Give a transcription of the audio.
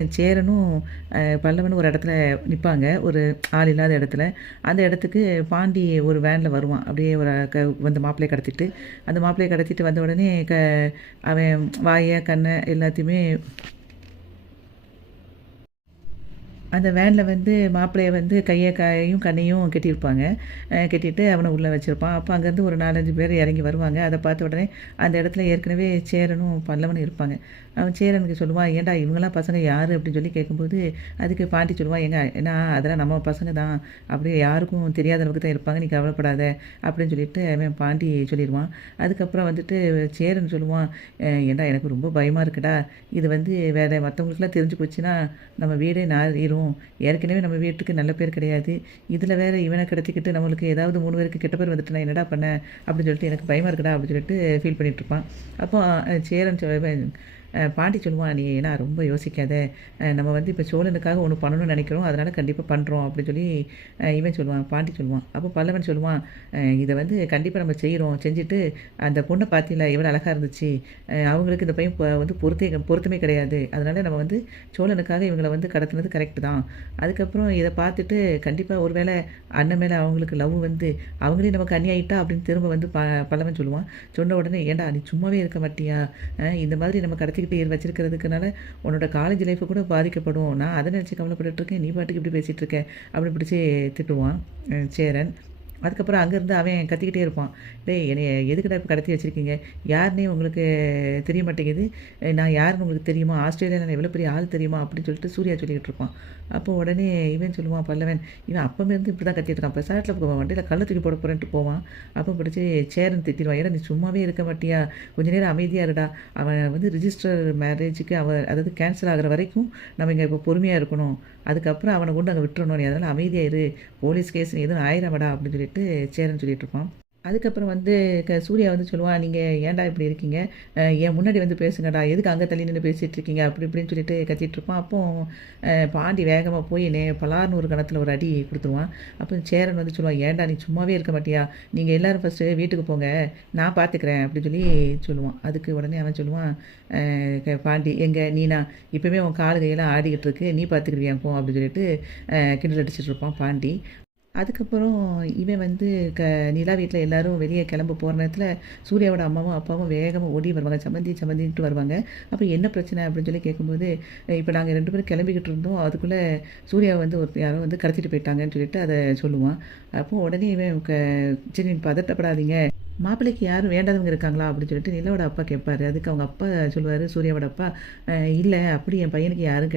சேரனும் பல்லவனும் ஒரு இடத்துல நிற்பாங்க, ஒரு ஆள் இல்லாத இடத்துல. அந்த இடத்துக்கு பாண்டி ஒரு வேனில் வருவான். அப்படியே ஒரு வந்து மாப்பிள்ளையை கடத்திட்டு, அந்த மாப்பிள்ளையை கடத்திட்டு வந்த உடனே அவன் வாயை கண்ணை எல்லாத்தையுமே அந்த வேனில் வந்து மாப்பிள்ளைய வந்து கையும் கண்ணையும் கட்டியிருப்பாங்க. கட்டிட்டு அவனை உள்ளே வச்சுருப்பான். அப்போ அங்கேருந்து ஒரு 4, 5 பேர் இறங்கி வருவாங்க. அதை பார்த்த உடனே அந்த இடத்துல ஏற்கனவே சேரனும் பல்லவனும் இருப்பாங்க. அவன் சேரனுக்கு சொல்லுவான், ஏன்டா இவங்களாம் பசங்க யார் அப்படின்னு சொல்லி கேட்கும்போது, அதுக்கு பாண்டி சொல்லுவான், ஏங்க நான் அதெல்லாம் நம்ம பசங்க தான், அப்படியே யாருக்கும் தெரியாத அளவுக்கு தான் இருப்பாங்க, நீ கவலைப்படாத அப்படின்னு சொல்லிட்டு அவன் பாண்டி சொல்லிடுவான். அதுக்கப்புறம் வந்துட்டு சேரன் சொல்லுவான், ஏன்டா எனக்கு ரொம்ப பயமாக இருக்குடா, இது வந்து வேறு மற்றவங்களுக்குலாம் தெரிஞ்சு போச்சுன்னா நம்ம வீடே நாறிரும். ஏற்கனவே நம்ம வீட்டுக்கு நல்ல பேர் கிடையாது, இதில் வேறு இவனை கடத்திக்கிட்டு நம்மளுக்கு ஏதாவது 3 பேருக்கு கெட்ட பேர் வந்துட்டு நான் என்னடா பண்ணேன் அப்படின்னு சொல்லிட்டு எனக்கு பயமாக இருக்குடா அப்படின்னு சொல்லிட்டு ஃபீல் பண்ணிகிட்ருப்பான். அப்போ சேரன் பாண்டி சொல்லுவான், நீ ஏன்னா ரொம்ப யோசிக்காத, நம்ம வந்து இப்போ சோழனுக்காக ஒன்று பண்ணணும்னு நினைக்கிறோம், அதனால் கண்டிப்பாக பண்ணுறோம் அப்படின்னு சொல்லி இவன் சொல்லுவான், பாண்டி சொல்லுவான். அப்போ பல்லவன் சொல்லுவான், இதை வந்து கண்டிப்பாக நம்ம செய்கிறோம், செஞ்சுட்டு அந்த பொண்ணை பார்த்தில எவ்வளோ அழகாக இருந்துச்சு, அவங்களுக்கு இந்த பையன் வந்து பொருத்தமே கிடையாது, அதனால் நம்ம வந்து சோழனுக்காக இவங்களை வந்து கடத்துனது கரெக்டு தான். அதுக்கப்புறம் இதை பார்த்துட்டு கண்டிப்பாக ஒரு வேளை அண்ணன் மேலே அவங்களுக்கு லவ் வந்து அவங்களே நமக்கு அந்நியாயிட்டா அப்படின்னு திரும்ப வந்து பல்லவன் சொல்லுவான். சொன்ன உடனே, ஏன்டா நீ சும்மாவே இருக்க மாட்டியா, இந்த மாதிரி நம்ம கடத்திக்கிட்டு வச்சிருக்கிறதுக்குனால உன்னோட காலேஜ் லைஃபு கூட பாதிக்கப்படும், நான் அதை நினச்சி கவலைப்பட்டுருக்கேன், நீ பாட்டுக்கு இப்படி பேசிகிட்டு இருக்க அப்படி பிடிச்சி திட்டுவான் சேரன். அதுக்கப்புறம் அங்கேருந்து அவன் கத்திக்கிட்டே இருப்பான், டேய் என்னை எதுக்கிட்ட இப்போ கடத்தி வச்சுருக்கீங்க, யாருன்னே உங்களுக்கு தெரிய மாட்டேங்குது, நான் யாருன்னு உங்களுக்கு தெரியுமா, ஆஸ்திரேலியாவில் நான் எவ்வளோ பெரிய ஆள் தெரியுமா அப்படின்னு சொல்லிட்டு சூர்யா சொல்லிக்கிட்டு இருப்பான். அப்போ உடனே இவன் சொல்லுவான், பல்லவன், இவன் அப்போமேருந்து இப்படி தான் கத்திட்டு இருக்கான், இப்போ சாட்டில் வண்டியில் கள்ள தூக்கி போட போகிறேன்ட்டு போவான். அப்போ பிடிச்சி சேரன் திட்டிடுவான், ஏன்னா நீ சும்மாவே இருக்க மாட்டியா, கொஞ்ச நேரம் அமைதியாக இருடா, அவன் வந்து ரிஜிஸ்டர் மேரேஜுக்கு அதாவது கேன்சல் ஆகிற வரைக்கும் நம்ம இங்கே இப்போ பொறுமையாக இருக்கணும், அதுக்கப்புறம் அவனை கொண்டு அங்கே விட்டுறணும், நீ அதனால் அமைதியாக இரு, போலீஸ் கேஸ் எதுவும் ஆயிரமாடா அப்படின்னு சொல்லிட்டு சேரன் சொல்லிட்டு இருப்பான். அதுக்கப்புறம் வந்து சூர்யா வந்து சொல்லுவான், நீங்கள் ஏன்டா இப்படி இருக்கீங்க, என் முன்னாடி வந்து பேசுங்கடா, எதுக்கு அங்கே தள்ளி நின்று பேசிகிட்டு இருக்கீங்க அப்படி இப்படின்னு சொல்லிட்டு கத்திட்டு இருப்பான். அப்போ பாண்டி வேகமாக போய் பலார்னு ஒரு கணத்தில் ஒரு அடி கொடுத்துருவான். அப்போ சேரன் வந்து சொல்லுவான், ஏன்டா நீ சும்மாவே இருக்க மாட்டியா, நீங்கள் எல்லோரும் ஃபஸ்ட்டு வீட்டுக்கு போங்க, நான் பார்த்துக்கிறேன் அப்படின்னு சொல்லி சொல்லுவான். அதுக்கு உடனே அவன் சொல்லுவான், பாண்டி எங்கே நீனா இப்போவே உன் காலு கையெல்லாம் ஆடிக்கிட்டு இருக்கு, நீ பார்த்துக்கிறியாக்கும் அப்படின்னு சொல்லிட்டு கிண்டல் அடிச்சிட்டு இருப்பான் பாண்டி. அதுக்கப்புறம் இவன் வந்து நிலா வீட்டில் எல்லோரும் வெளியே கிளம்ப போகிற நேரத்தில் சூர்யாவோட அம்மாவும் அப்பாவும் வேகமாக ஓடி வருவாங்க, சம்மந்தின்ட்டு வருவாங்க. அப்போ என்ன பிரச்சனை அப்படின்னு சொல்லி கேட்கும்போது, இப்போ நாங்கள் 2 பேரும் கிளம்பிக்கிட்டு இருந்தோம், அதுக்குள்ளே சூர்யாவை வந்து யாரோ வந்து கடத்திட்டு போயிட்டாங்கன்னு சொல்லிட்டு அதை சொல்லுவான். அப்போது உடனே இவன் சரி பதட்டப்படாதீங்க, மாப்பிள்ளைக்கு யாரும் வேண்டாதவங்க இருக்காங்களா அப்படின்னு சொல்லிட்டு நிலாவோட அப்பா கேட்பாரு. அதுக்கு அவங்க அப்பா சொல்லுவார், சூர்யாவோட அப்பா, இல்லை அப்படி என் பையனுக்கு யாரும்